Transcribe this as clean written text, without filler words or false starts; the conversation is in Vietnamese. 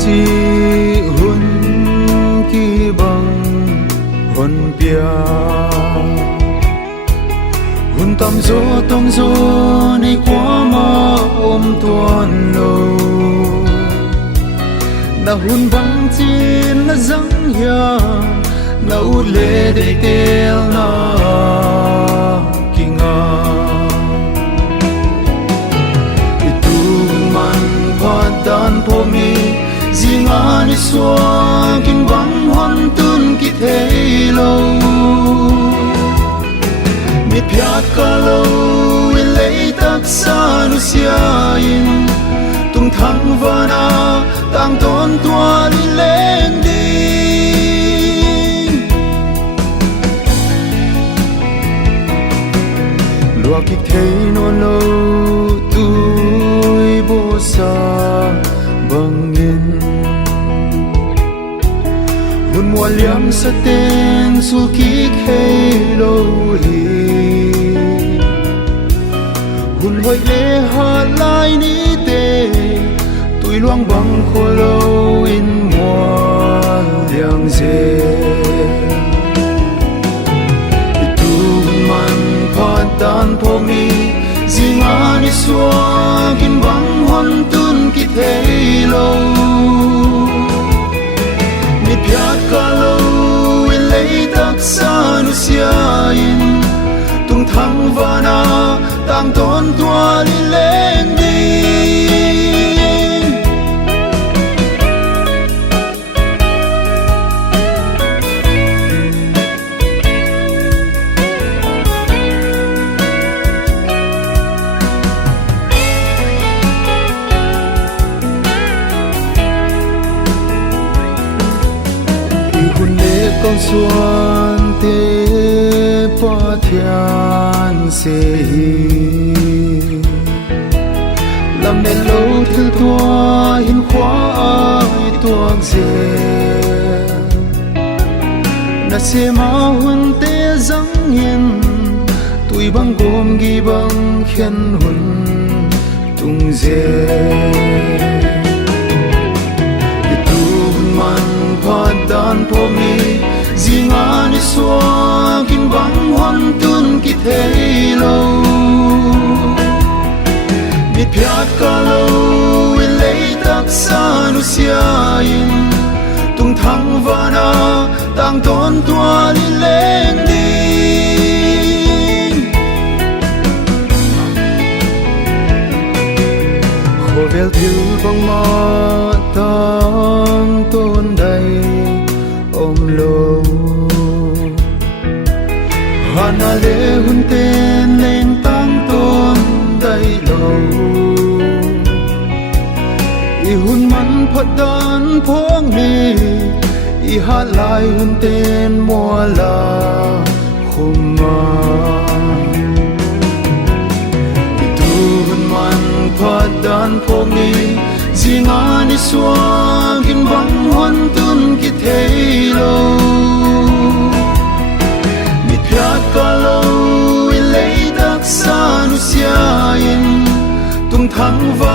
chi hun ki bang hun pia hun tam zo tong zo nei kwa ma tuan lo na hun bang chin na zang ya na u le de tel na kinga itu man padan po mi zinga ni swang kin bang hon tun ki thei lo mi phiat ka lo in lei tak sa nu sia in tung thang vana tang ton tua li lên đi lúa kịch thấy nó lâu tuổi bố xa bằng nghìn hun mua liam sa tên su kịch hay lâu hi hun hoài lê hà lai ní tê tuổi loang bằng khô lâu in mua liang dê tu man phan tan po mi zinga ni suang kin bang hon tun ki thei lâu mi phiat ka lâu in lei tak sa nu sia in tung thang vana tang ton tua li lên đi hun lê con xuân tế pa thian se hi làm nên lâu thứ tua hin khóa tuang dê na se ma hun tế zang hin tui bang gom gi bang khen hun tung dê dan po mi zinga ni swang kin bang hon tun ki thei lo mi phiat ka lo in lei tak sa nu sia in tung thang vana tang ton tua li lên đi khô vel thiu bang ma tang ton dai om lo hana le hun ten lên tang ton dai lo i hun man phat dan phong ni i ha lai hun ten mo la khum ma i tu hun man phat dan phong ni zinga ni swang kin bang hon tun ki thei lo mi phiat ka lo in lei tak sa nu sia in tung thang va